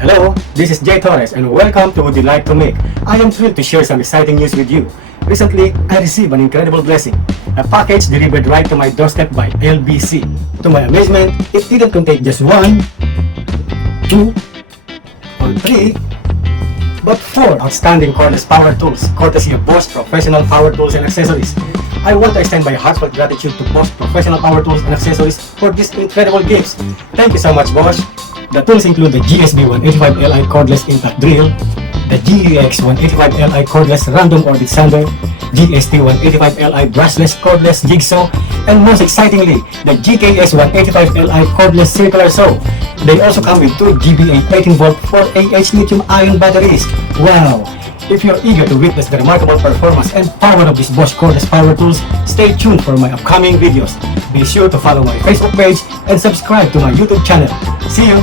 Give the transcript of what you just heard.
Hello, this is Jay Torres and welcome to Delight to Make. I am thrilled to share some exciting news with you. Recently, I received an incredible blessing. A package delivered right to my doorstep by LBC. To my amazement, it didn't contain just one, two, or three, but four outstanding cordless power tools, courtesy of Bosch Professional Power Tools and Accessories. I want to extend my heartfelt gratitude to Bosch Professional Power Tools and Accessories for these incredible gifts. Thank you so much, Bosch. The tools include the GSB 185Li cordless impact drill, the GEX 185Li cordless random orbit sander, GST 185Li brushless cordless jigsaw, and most excitingly, the GKS 185Li cordless circular saw. They also come with 2 GBA 18V 4AH lithium-ion batteries. Wow! If you're eager to witness the remarkable performance and power of these Bosch cordless power tools, stay tuned for my upcoming videos. Be sure to follow my Facebook page and subscribe to my YouTube channel. See you!